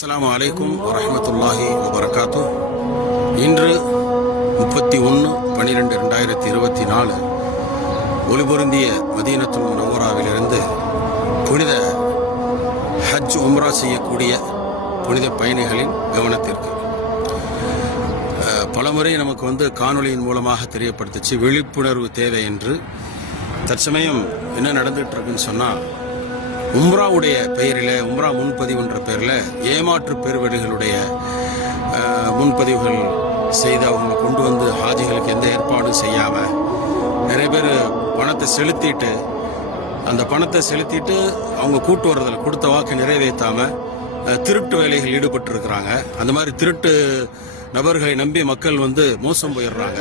அஸ்ஸலாமு அலைக்கும் வரஹ்மத்துல்லாஹி வபரகாத்து. இன்று 31/12/2024 ஒளிபொருந்திய மதீனத்துல் முனவ்வராவிலிருந்து புனித ஹஜ் உம்ரா செய்யக்கூடிய புனித பயணிகளின் கவனத்திற்கு பலமுறை நமக்கு காணொலியின் மூலமாக தெரியப்படுத்துச்சு விழிப்புணர்வு தேவை என்று. தற்சமயம் என்ன நடந்துட்டு இருக்குன்னு சொன்னால், உம்ராவுடைய பெயரில் உம்ரா முன்பதிவுன்ற பெயரில் ஏமாற்று பெருவெளிகளுடைய முன்பதிவுகள் செய்து அவங்க கொண்டு வந்து ஹாஜிகளுக்கு எந்த ஏற்பாடும் செய்யாமல் நிறைய பேர் பணத்தை செலுத்திட்டு அவங்க கூட்டு வர்றதில் கொடுத்த வாக்கு நிறைவேற்றாமல் திருட்டு வேலைகள் ஈடுபட்டு இருக்கிறாங்க. அந்த மாதிரி திருட்டு நபர்களை நம்பி மக்கள் மோசம் போயிடுறாங்க.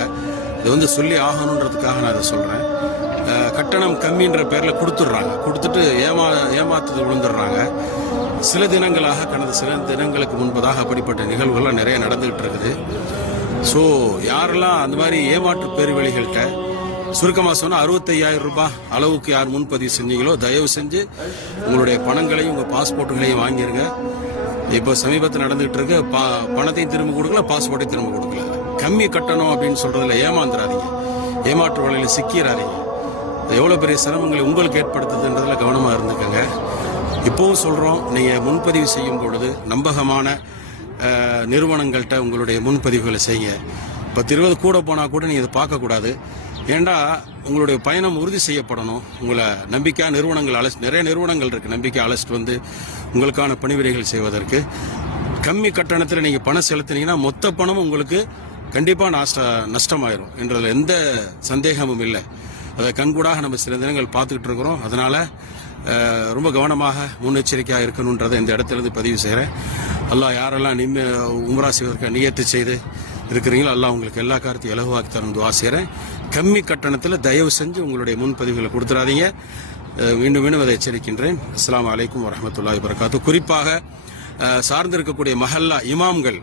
இது சொல்லி ஆகணுன்றதுக்காக நான் அதை சொல்கிறேன். கட்டணம் கம்மின்ற பேரில் கொடுத்துட்டு ஏமாத்துறது விழுந்துடுறாங்க. சில தினங்களுக்கு முன்பதாக அப்படிப்பட்ட நிகழ்வுகள்லாம் நிறைய நடந்துகிட்டு இருக்குது. ஸோ யாரெல்லாம் அந்த மாதிரி ஏமாற்று பேர்வழிகள்கிட்ட சுருக்கமாக சொன்னால் 65,000 ரூபாய் அளவுக்கு யார் முன்பதிவு செஞ்சீங்களோ தயவு செஞ்சு உங்களுடைய பணங்களையும் உங்கள் பாஸ்போர்ட்டுகளையும் வாங்கிருங்க. இப்போ சமீபத்தில் நடந்துகிட்டு இருக்கு, பணத்தையும் திரும்ப கொடுக்கல, பாஸ்போர்ட்டையும் திரும்ப கொடுக்கல. கம்மி கட்டணம் அப்படின்னு சொல்றதுல ஏமாந்துடாதீங்க, ஏமாற்று வலையில் சிக்கிறாதீங்க. எவ்வளோ பெரிய சிரமங்களை உங்களுக்கு ஏற்படுத்துதுன்றதுல கவனமாக இருந்துக்கங்க. இப்போவும் சொல்கிறோம், நீங்கள் முன்பதிவு செய்யும் பொழுது நம்பகமான நிறுவனங்கள்கிட்ட உங்களுடைய முன்பதிவுகளை செய்யுங்க. 10-20 கூட போனால் கூட நீங்கள் இதை பார்க்கக்கூடாது. ஏண்டா உங்களுடைய பயணம் உறுதி செய்யப்படணும். உங்களை நம்பிக்கையாக நிறைய நிறுவனங்கள் இருக்குது, நம்பிக்கை அழைச்சிட்டு உங்களுக்கான பணிவிடைகள் செய்வதற்கு. கம்மி கட்டணத்தில் நீங்கள் பணம் செலுத்தினீங்கன்னா மொத்த பணமும் உங்களுக்கு கண்டிப்பாக நஷ்டமாயிரும் என்றதில் எந்த சந்தேகமும் இல்லை. அதை கண்கூடாக நம்ம சில தினங்கள் பார்த்துக்கிட்டு இருக்கிறோம். அதனால் ரொம்ப கவனமாக முன்னெச்சரிக்கையாக இருக்கணுன்றதை இந்த இடத்துலேருந்து பதிவு செய்கிறேன். அல்லாஹ் யாரெல்லாம் உம்ரா செய்வதற்கு நியத்து செய்து இருக்கிறீங்களோ அல்லாஹ் உங்களுக்கு எல்லா காரியத்தையும் இலகுவாக்கி தரணும் துவா செய்கிறேன். கம்மி கட்டணத்தில் தயவு செஞ்சு உங்களுடைய முன்பதிவுகளை கொடுத்துடாதீங்க. மீண்டும் அதை எச்சரிக்கின்றேன். அஸ்ஸலாமு அலைக்கும் வரஹ்மத்துல்லாஹி வபரகாத்து. குறிப்பாக சார்ந்திருக்கக்கூடிய மஹல்லா இமாம்கள்,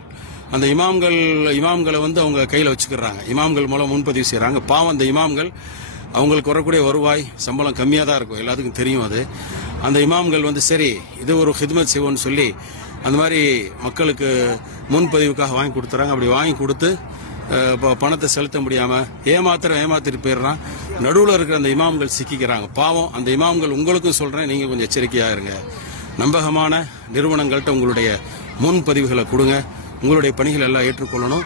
அந்த இமாம்களை அவங்க கையில் வச்சுக்கிறாங்க. இமாம்கள் மூலம் முன்பதிவு செய்கிறாங்க. பாவம் அந்த இமாம்கள், அவங்களுக்கு வரக்கூடிய வருவாய் சம்பளம் கம்மியாக தான் இருக்கும், எல்லாத்துக்கும் தெரியும் அது. அந்த இமாம்கள் சரி இது ஒரு ஹித்மத் செய்வோன்னு சொல்லி அந்த மாதிரி மக்களுக்கு முன்பதிவுக்காக வாங்கி கொடுத்துறாங்க. அப்படி வாங்கி கொடுத்து பணத்தை செலுத்த முடியாமல் ஏமாத்திட்டு போயிடுறான். நடுவில் இருக்கிற அந்த இமாம்கள் சிக்கிக்கிறாங்க. பாவம் அந்த இமாம்கள். உங்களுக்கும் சொல்கிறேன், நீங்கள் கொஞ்சம் எச்சரிக்கையாக இருங்க. நம்பகமான நிறுவனங்கள்கிட்ட உங்களுடைய முன்பதிவுகளை கொடுங்க. உங்களுடைய பணிகள் எல்லாம் ஏற்றுக்கொள்ளணும்.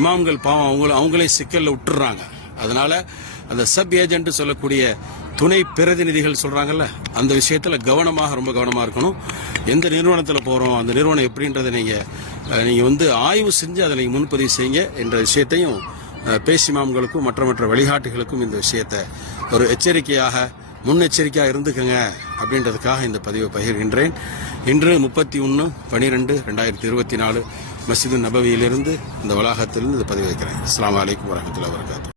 இமாம்கள் பாவம் அவங்களே சிக்கலில் விட்டுறாங்க. அதனால அந்த சப் ஏஜென்ட் சொல்லக்கூடிய துணை பிரதிநிதிகள் சொல்றாங்கல்ல, அந்த விஷயத்துல ரொம்ப கவனமாக இருக்கணும். எந்த நிறுவனத்தில் போறோம், அந்த நிறுவனம் எப்படின்றத நீங்க ஆய்வு செஞ்சு அதை நீங்க முன்பதிவு செய்யுங்க என்ற விஷயத்தையும் பேசிமாம்களுக்கும் மற்ற வழிகாட்டிகளுக்கும் இந்த விஷயத்தை ஒரு முன்னெச்சரிக்கையாக இருந்துக்கங்க அப்படின்றதுக்காக இந்த பதிவை பகிர்கின்றேன். இன்று 31/12/2024 மஸ்ஜிது நபவியிலிருந்து இந்த வளாகத்திலிருந்து இந்த பதிவு வைக்கிறேன். அஸ்ஸலாமு அலைக்கும் வரஹ்மத்துல்லாஹி வபரகாத்துஹு.